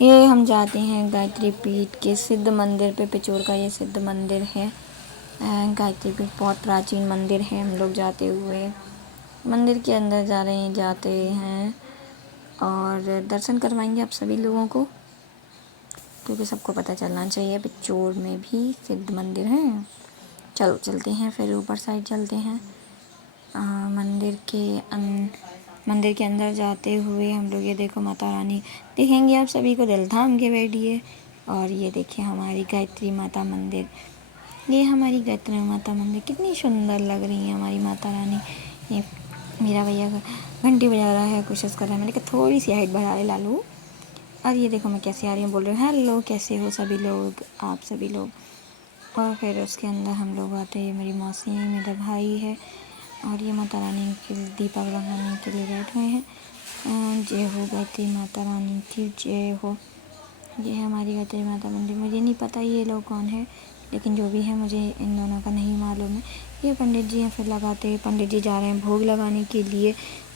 ये हम जाते हैं गायत्री पीठ के सिद्ध मंदिर पे। पिचोर का ये सिद्ध मंदिर है। गायत्री पीठ बहुत प्राचीन मंदिर है। हम लोग जाते हुए मंदिर के अंदर जाते हैं और दर्शन करवाएंगे आप सभी लोगों को, क्योंकि सबको पता चलना चाहिए पिचोर में भी सिद्ध मंदिर है। चलो चलते हैं, फिर ऊपर साइड चलते हैं। मंदिर के अंदर जाते हुए हम लोग ये देखो माता रानी दिखेंगे आप सभी को, दिल थाम के बैठिए। और ये देखिए हमारी गायत्री माता मंदिर, ये हमारी गायत्री माता मंदिर कितनी सुंदर लग रही है हमारी माता रानी। ये मेरा भैया घंटी बजा रहा है, कोशिश कर रहा है। मैंने कहा थोड़ी सी हाइट बढ़ा ले लालू। और ये देखो मैं कैसे आ रही हूँ, बोल रही हूँ हेलो कैसे हो सभी लोग, आप सभी लोग। और फिर उसके अंदर हम लोग आते हैं, मेरी मौसी मेरा भाई है और ये माता रानी के दीपक लगाने के लिए बैठे हुए हैं। जय हो गायत्री माता रानी की जय हो। ये है हमारी गायत्री माता मंदिर। मुझे नहीं पता ये लोग कौन है, लेकिन जो भी है मुझे इन दोनों का नहीं मालूम है। ये पंडित जी हैं, फिर लगाते हैं। पंडित जी जा रहे हैं भोग लगाने के लिए।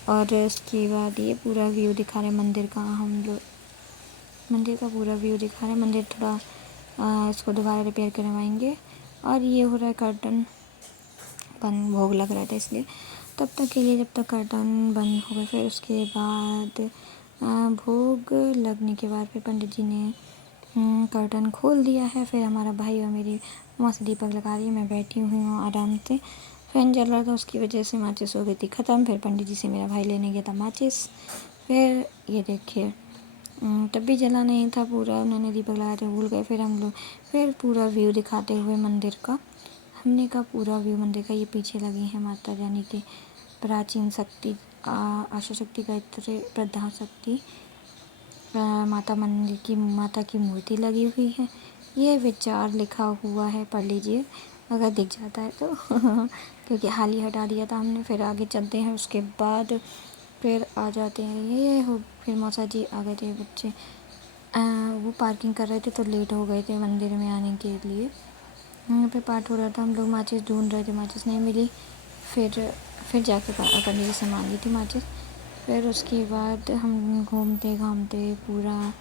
और उसके बाद ये पूरा व्यू दिखा रहे हैं मंदिर का। हम लोग मंदिर का पूरा व्यू दिखा रहे हैं। मंदिर थोड़ा इसको दोबारा रिपेयर करवाएंगे। और ये हो रहा है कर्टन बंद, भोग लग रहा था इसलिए तब तक के लिए, जब तक कर्टन बंद हो गए। फिर उसके बाद भोग लगने के बाद फिर पंडित जी ने कर्टन खोल दिया है। फिर हमारा भाई और मेरी मौसी दीपक लगा रही है, मैं बैठी हुई हूँ आराम से। फैन चल रहा था, उसकी वजह से माचिस हो गई थी ख़त्म। फिर पंडित जी से मेरा भाई लेने गया था माचिस। फिर ये देखिए तब भी जला नहीं था पूरा, उन्होंने दीपक लगाए थे, भूल गए। फिर हम लोग फिर पूरा व्यू दिखाते हुए मंदिर का, हमने का पूरा व्यू मंदिर का। ये पीछे लगी है माता रानी के प्राचीन शक्ति आशा शक्ति गायत्री प्रधा शक्ति माता मंदिर की माता की मूर्ति लगी हुई है। ये विचार लिखा हुआ है, पढ़ लीजिए अगर दिख जाता है तो क्योंकि हाल ही हटा दिया था हमने। फिर आगे चलते हैं, उसके बाद फिर आ जाते हैं ये हो। फिर मौसा जी आ गए थे, बच्चे वो पार्किंग कर रहे थे तो लेट हो गए थे मंदिर में आने के लिए। यहाँ पे पाठ हो रहा था, हम लोग माचिस ढूंढ रहे थे, माचिस नहीं मिली। फिर जाके पंडित जी से मांगी थी माचिस। फिर उसके बाद हम घूमते घामते पूरा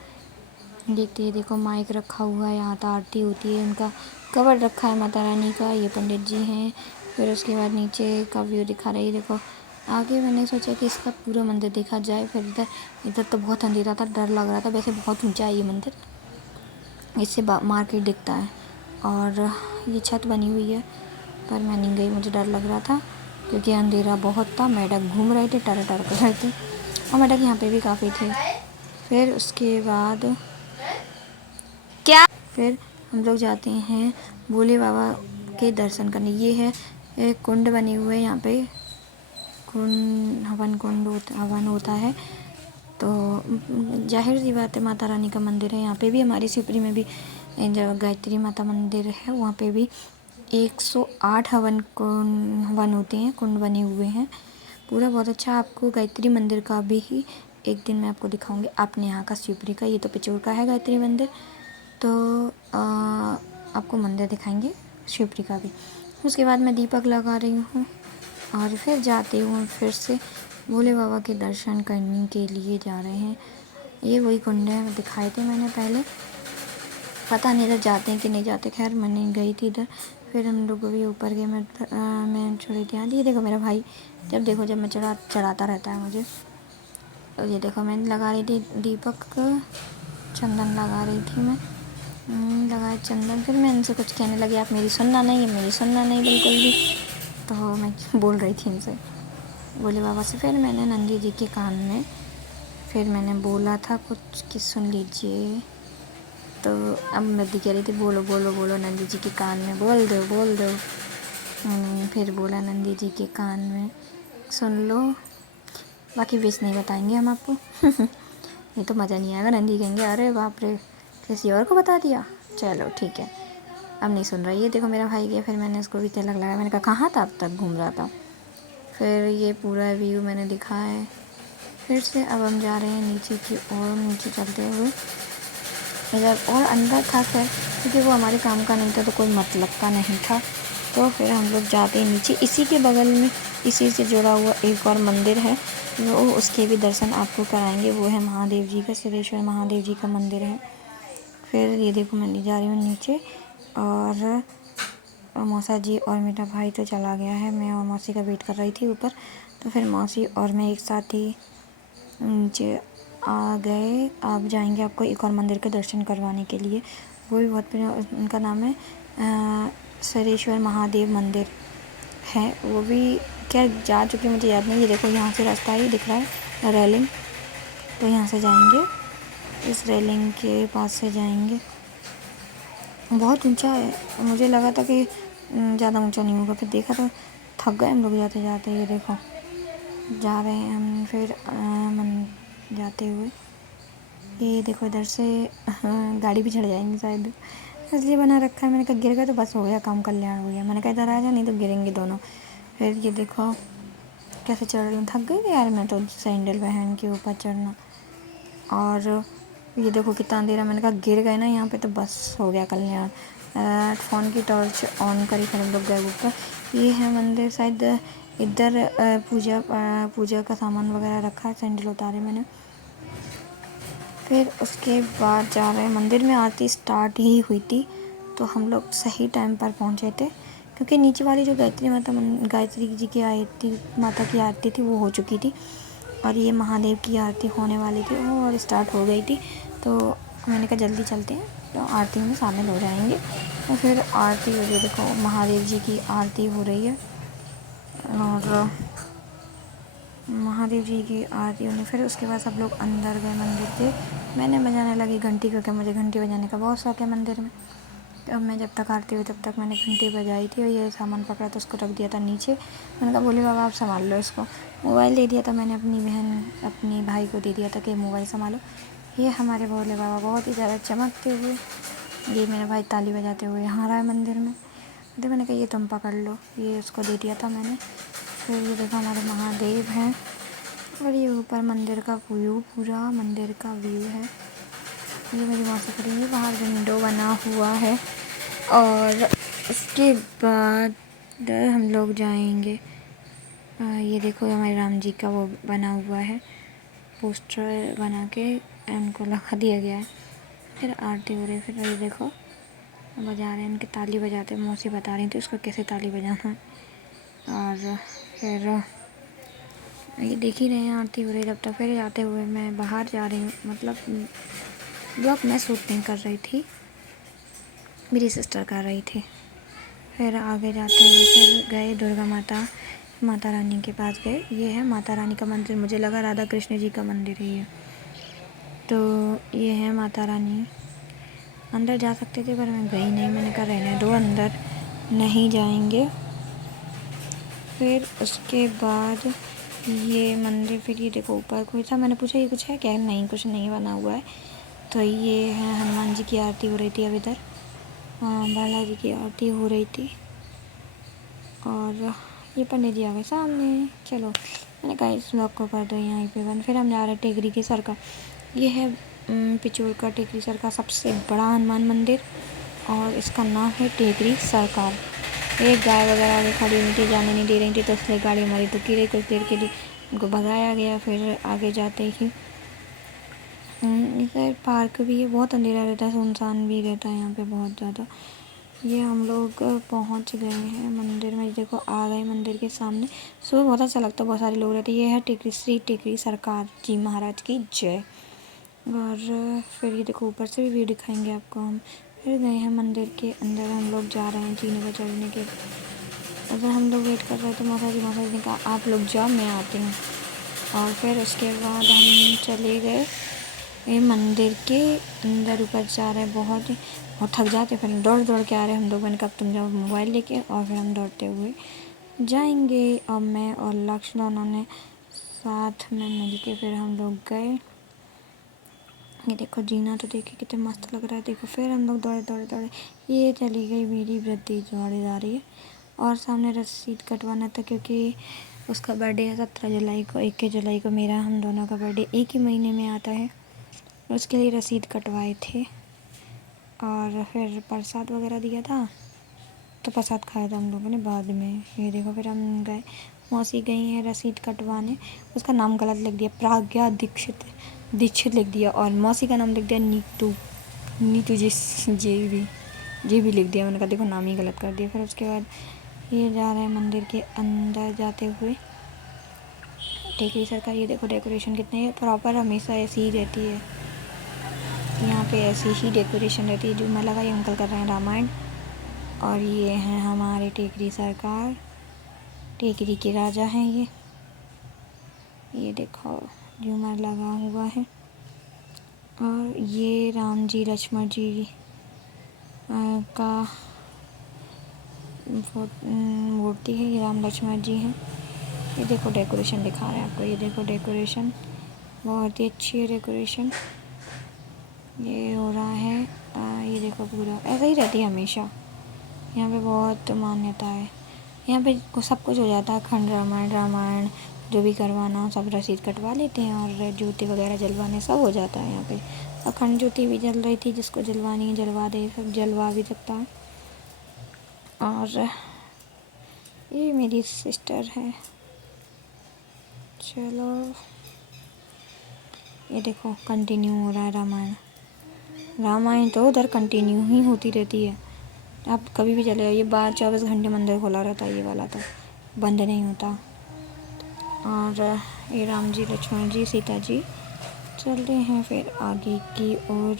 देखते, देखो माइक रखा हुआ है, यहाँ तो आरती होती है, उनका कवर रखा है माता रानी का। ये पंडित जी हैं। फिर उसके बाद नीचे का व्यू दिखा रही, देखो आगे मैंने सोचा कि इसका पूरा मंदिर देखा जाए। फिर इधर तो बहुत अंधेरा था, डर लग रहा था। वैसे बहुत ऊंचा है ये मंदिर, इससे मार्केट दिखता है। और ये छत बनी हुई है, पर मैं नहीं गई, मुझे डर लग रहा था क्योंकि अंधेरा बहुत था। मेढक घूम रहे थे, टर टर कर रहे थे, और मेढक यहाँ पे भी काफ़ी थे। फिर उसके बाद फिर हम लोग जाते हैं भोले बाबा के दर्शन करने। ये है एक कुंड बने हुए, यहाँ पे हवन होता है। तो जाहिर सी बात है माता रानी का मंदिर है। यहाँ पे भी हमारी शिवपुरी में भी जब गायत्री माता मंदिर है, वहाँ पे भी 108 हवन होते हैं, कुंड बने हुए हैं पूरा। बहुत अच्छा, आपको गायत्री मंदिर का भी ही एक दिन मैं आपको दिखाऊंगी, अपने यहाँ का शिवपुरी का। ये तो पिचोर का है गायत्री मंदिर, तो आपको मंदिर दिखाएंगे शिवपुरी का भी। उसके बाद मैं दीपक लगा रही हूँ और फिर जाती हूँ, फिर से भोले बाबा के दर्शन करने के लिए जा रहे हैं। ये वही कुंड है, दिखाए थे मैंने पहले, पता नहीं इधर जाते हैं कि नहीं जाते। खैर मैंने गई थी इधर। फिर हम लोग भी ऊपर गए, मैं छोड़ी थी। हाँ ये देखो मेरा भाई, जब देखो जब मैं चढ़ाता रहता है मुझे। तो ये देखो मैं लगा रही थी दीपक, चंदन लगा रही थी मैं, लगाए चंदन। फिर मैं इनसे कुछ कहने लगी, आप मेरी सुनना नहीं बिल्कुल भी। तो मैं बोल रही थी इनसे भोले बाबा से। फिर मैंने नंदी जी के कान में फिर मैंने बोला था कुछ कि सुन लीजिए। तो अब नंदी कह रही थी बोलो बोलो बोलो नंदी जी के कान में, बोल दो बोल दो। फिर बोला नंदी जी के कान में, सुन लो, बाकी विश नहीं बताएंगे हम आपको ये तो मज़ा नहीं आएगा। नंदी कहेंगे अरे बाप रे, किसी और को बता दिया। चलो ठीक है, अब नहीं सुन रहा। ये देखो मेरा भाई गया, फिर मैंने उसको भी तिलक लगाया। मैंने कहा कहाँ था, अब तक घूम रहा था। फिर ये पूरा व्यू मैंने दिखाया है। फिर से अब हम जा रहे हैं नीचे की ओर, नीचे चलते हुए इधर और अंदर था। खैर क्योंकि वो हमारे काम का नहीं था तो कोई मतलब का नहीं था। तो फिर हम लोग जाते हैं नीचे। इसी के बगल में इसी से जुड़ा हुआ एक और मंदिर है, वो उसके भी दर्शन आपको कराएंगे। वो है महादेव जी का, सिद्धेश्वर महादेव जी का मंदिर है। फिर ये देखो मैं जा रही हूँ नीचे, और मौसा जी और मेरा भाई तो चला गया है। मैं और मौसी का वेट कर रही थी ऊपर, तो फिर मौसी और मैं एक साथ ही नीचे आ गए। आप जाएंगे आपको एक और मंदिर के दर्शन करवाने के लिए, वो भी बहुत उनका नाम है सिद्धेश्वर महादेव मंदिर है। वो भी क्या जा चुकी मुझे याद नहीं। ये देखो यहाँ से रास्ता ही दिख रहा है, रेलिंग, तो यहाँ से जाएंगे, इस रेलिंग के पास से जाएंगे। बहुत ऊंचा है, मुझे लगा था कि ज़्यादा ऊंचा नहीं होगा, फिर देखा तो थक गए हम लोग जाते जाते। ये देखो जा रहे हैं हम फिर जाते हुए। ये देखो इधर से गाड़ी भी चढ़ जाएंगी शायद, इसलिए बना रखा है। मैंने कहा गिर गए तो बस हो गया, काम कल्याण हो गया। मैंने कहा इधर आ जा, नहीं तो गिरेंगे दोनों। फिर ये देखो कैसे चढ़ रही हूँ, थक गई थी यार मैं तो सैंडल पहन के ऊपर चढ़ना। और ये देखो कितना अंधेरा, मैंने कहा गिर गए ना यहाँ पे तो बस हो गया कल्याण। फ़ोन की टॉर्च ऑन करी, फिर हम लोग गए ऊपर। ये है मंदिर शायद, इधर पूजा का सामान वगैरह रखा है। सैंडल उतारे मैंने, फिर उसके बाद जा रहे हैं मंदिर में। आरती स्टार्ट ही हुई थी, तो हम लोग सही टाइम पर पहुँचे थे, क्योंकि नीचे वाली जो गायत्री जी की आरती, माता की आरती थी, वो हो चुकी थी, और ये महादेव की आरती होने वाली थी वो, और स्टार्ट हो गई थी। तो मैंने कहा जल्दी चलते हैं, तो आरती में शामिल हो जाएंगे। और फिर आरती हो रही, देखो महादेव जी की आरती हो रही है, और महादेव जी की आरती होने, फिर उसके बाद सब लोग अंदर गए मंदिर के। मैंने बजाने लगी घंटी, क्योंकि मुझे घंटी बजाने का बहुत शौक है मंदिर में। तो अब मैं जब तक आरती हुई तब तक मैंने घंटी बजाई थी, और ये सामान पकड़ा तो उसको रख दिया था नीचे। मैंने कहा बोले बाबा आप संभाल लो इसको। मोबाइल दे दिया था मैंने, अपनी भाई को दे दिया था कि मोबाइल संभालो। ये हमारे भोले बाबा बहुत ही ज़्यादा चमकते हुए, ये मेरा भाई ताली बजाते हुए यहाँ रहा है मंदिर में। तो मैंने कहा ये तुम पकड़ लो, ये उसको दे दिया था मैंने। फिर ये देखो हमारे महादेव हैं, और ये ऊपर मंदिर का व्यू, पूरा मंदिर का व्यू है। ये मेरी मौसी खड़ी है, बाहर विंडो बना हुआ है। और उसके बाद हम लोग जाएंगे, ये देखो हमारे राम जी का वो बना हुआ है, पोस्टर बना के उनको लगा दिया गया है। फिर आरती हो रही है, फिर ये देखो बजा रहे हैं, उनकी ताली बजाते, मौसी बता रही थी उसको कैसे ताली बजाना है। और फिर ये देख ही रहे हैं आरती हो रही है जब तक। फिर जाते हुए मैं बाहर जा रही हूँ, मतलब ब्लॉग मैं शूट नहीं कर रही थी, मेरी सिस्टर कर रही थी। फिर आगे जाते हुए फिर गए दुर्गा माता रानी के पास गए। ये है माता रानी का मंदिर, मुझे लगा राधा कृष्ण जी का मंदिर है ये। तो ये है माता रानी, अंदर जा सकते थे पर मैं गई नहीं, मैंने कहा रहने दो, अंदर नहीं जाएंगे। फिर उसके बाद ये मंदिर, फिर ये देखो ऊपर कोई था, मैंने पूछा ये कुछ है क्या, नहीं कुछ नहीं बना हुआ है। तो ये है हनुमान जी की आरती हो रही थी अब इधर, बालाजी की आरती हो रही थी, और ये पंडित जी आ गए सामने। चलो मैंने कहा इस ब्लॉग को कर दो यहीं पे बंद। फिर हम जा रहे हैं टेकरी के सर का, ये है पिचोर का टेकरी सर का सबसे बड़ा हनुमान मंदिर, और इसका नाम है टेकरी सरकार। एक गाय वगैरह आगे खड़ी हुई थी, जाने नहीं दे रही थी, तो इसलिए गाड़ी हमारी रुकी रही कुछ देर के लिए, उनको भगाया गया। फिर आगे जाते ही इधर पार्क भी है, बहुत अंधेरा रहता है, सुनसान भी रहता है यहाँ पे बहुत ज़्यादा। ये हम लोग पहुँच गए हैं मंदिर में, देखो आ गए मंदिर के सामने। सुबह बहुत अच्छा लगता है, बहुत सारे लोग रहते हैं। ये है टेकरी, श्री टेकरी सरकार जी महाराज की जय। और फिर ये देखो ऊपर से भी व्यू दिखाएंगे आपको हम। फिर गए हैं मंदिर के अंदर, हम लोग जा रहे हैं जीने पर चढ़ने के। अगर हम लोग वेट कर रहे थे, माता जी ने कहा आप लोग जाओ मैं आती हूँ। और फिर उसके बाद हम चले गए ये मंदिर के अंदर, ऊपर जा रहे हैं, बहुत थक जाते, फिर दौड़ के आ रहे हैं हम लोग। मैंने कहा तुम जाओ मोबाइल लेके, और फिर हम दौड़ते हुए जाएंगे। और मैं और लक्ष्य दोनों ने साथ में मिल के फिर हम लोग गए। ये देखो जीना तो देखिए कितना मस्त लग रहा है, देखो। फिर हम लोग दौड़े, ये चली गई मेरी वृद्धि दौड़े जा रही है, और सामने रसीद कटवाना था, क्योंकि उसका बर्थडे है 17 जुलाई को, 21 जुलाई को मेरा, हम दोनों का बर्थडे एक ही महीने में आता है। उसके लिए रसीद कटवाए थे, और फिर प्रसाद वगैरह दिया था, तो प्रसाद खाया था हम लोगों ने बाद में। ये देखो फिर हम गए, मौसी गई है रसीद कटवाने, उसका नाम गलत लिख दिया, प्राज्ञा दीक्षित दीक्षित लिख दिया, और मौसी का नाम लिख दिया नीतू, नीतू जी भी लिख दिया। मैंने कहा देखो नाम ही गलत कर दिया। फिर उसके बाद ये जा रहे हैं मंदिर के अंदर जाते हुए। टेकरी सरकार, ये देखो डेकोरेशन कितने प्रॉपर, हमेशा ऐसी ही रहती है यहाँ पे, ऐसी ही डेकोरेशन रहती है। जो मैं लगा ये अंकल कर रहे हैं रामायण, और ये हैं हमारे टेकरी सरकार, टेकरी के राजा हैं ये देखो झूमर लगा हुआ है। और ये राम जी लक्ष्मण जी का मूर्ति है, ये राम लक्ष्मण जी हैं। ये देखो डेकोरेशन दिखा रहे हैं आपको, ये देखो डेकोरेशन बहुत ही अच्छी है डेकोरेशन। ये हो रहा है ये देखो पूरा ऐसा ही रहती है हमेशा। यहाँ पे बहुत मान्यता है, यहाँ पे सब कुछ हो जाता है। खंड रामायण जो भी करवाना सब रसीद कटवा लेते हैं, और ज्योति वगैरह जलवाने सब हो जाता है यहाँ पे। अखंड ज्योति भी जल रही थी, जिसको जलवानी है जलवा दे, सब जलवा भी सकता है। और ये मेरी सिस्टर है। चलो ये देखो कंटिन्यू हो रहा है रामायण तो उधर कंटिन्यू ही होती रहती है, आप कभी भी चले जाइए, 24 घंटे मंदिर खुला रहता है, ये वाला तो बंद नहीं होता। और ये राम जी लक्ष्मण जी सीता जी चल रहे हैं फिर आगे की ओर।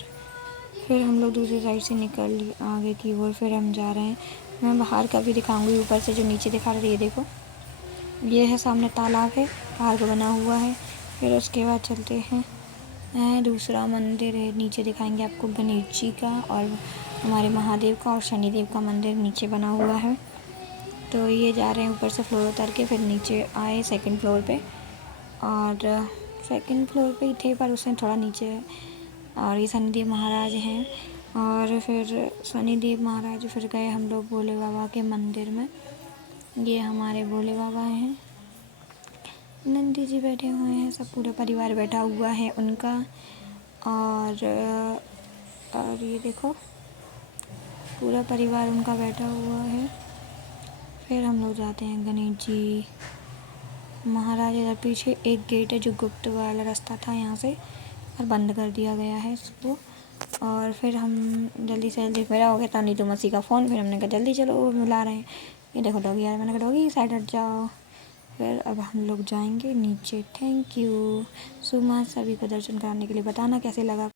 फिर हम लोग दूसरी साइड से निकल लिए आगे की ओर, फिर हम जा रहे हैं। मैं बाहर का भी दिखाऊंगी, ऊपर से जो नीचे दिखा रही है ये देखो, ये है सामने तालाब है, पार्क बना हुआ है। फिर उसके बाद चलते हैं दूसरा मंदिर है, नीचे दिखाएंगे आपको गणेश जी का और हमारे महादेव का और शनिदेव का मंदिर नीचे बना हुआ है। तो ये जा रहे हैं ऊपर से फ्लोर उतर के, फिर नीचे आए सेकंड फ्लोर पे, और सेकंड फ्लोर पे ही थे पर उससे थोड़ा नीचे है। और ये शनिदेव महाराज हैं, और फिर शनिदेव महाराज फिर गए हम लोग भोले बाबा के मंदिर में। ये हमारे भोले बाबा हैं, नंदी जी बैठे हुए हैं, सब पूरा परिवार बैठा हुआ है उनका। और ये देखो पूरा परिवार उनका बैठा हुआ है। फिर हम लोग जाते हैं गणेश जी महाराज। इधर पीछे एक गेट है जो गुप्त वाला रास्ता था यहाँ से, और बंद कर दिया गया है इसको। और फिर हम जल्दी से जल्दी मेरा हो गया था नीतू मसी का फ़ोन, फिर हमने कहा जल्दी चलो वो मिला रहे हैं। ये देखो डॉगी यार, मैंने कहा डॉगी साइड हट जाओ। फिर अब हम लोग जाएंगे नीचे। थैंक यू सो मच सभी को दर्शन कराने के लिए। बताना कैसे लगा।